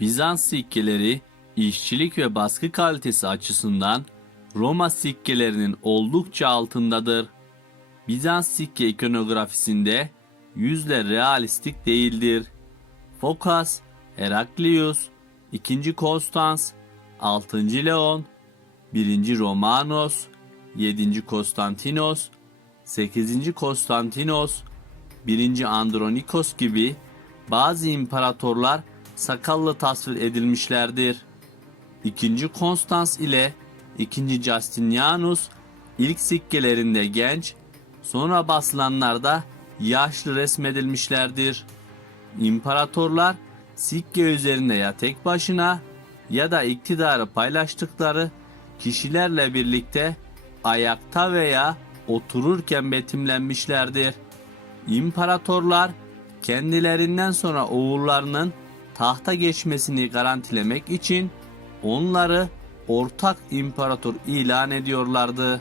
Bizans sikkeleri işçilik ve baskı kalitesi açısından Roma sikkelerinin oldukça altındadır. Bizans sikke ikonografisinde yüzler realistik değildir. Fokas, Heraklius, 2. Konstans, 6. Leon, 1. Romanos, 7. Konstantinos, 8. Konstantinos, 1. Andronikos gibi bazı imparatorlar sakallı tasvir edilmişlerdir. 2. Konstans ile 2. Justinianus ilk sikkelerinde genç, sonra basılanlarda yaşlı resmedilmişlerdir. İmparatorlar sikke üzerinde ya tek başına ya da iktidarı paylaştıkları kişilerle birlikte ayakta veya otururken betimlenmişlerdir. İmparatorlar kendilerinden sonra oğullarının tahta geçmesini garantilemek için onları ortak imparator ilan ediyorlardı.